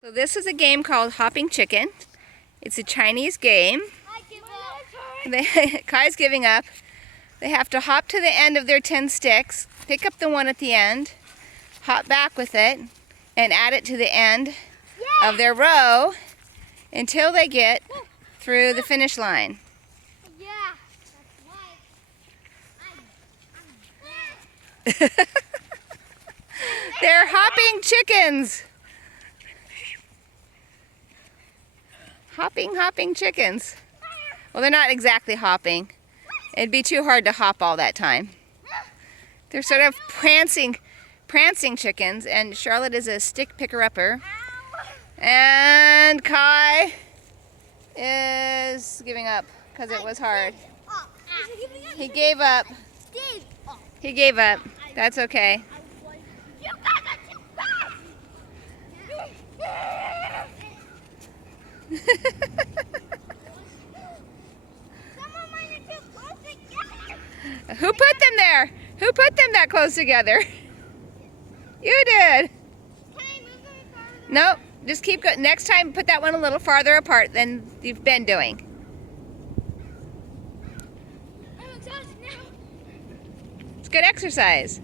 So this is a game called Hopping Chicken. It's a Chinese game. Kai's giving up. They have to hop to the end of their 10 sticks, pick up the one at the end, hop back with it, and add it to the end of their row until they get through the finish line. They're hopping chickens. Hopping chickens. Well, they're not exactly hopping. It'd be too hard to hop all that time. They're sort of prancing chickens, and Charlotte is a stick picker-upper. And Kai is giving up because it was hard. He gave up. He gave up. That's okay. Who put them there? Who put them that close together? You did. Nope. Just keep going. Next time, put that one a little farther apart than you've been doing. It's good exercise.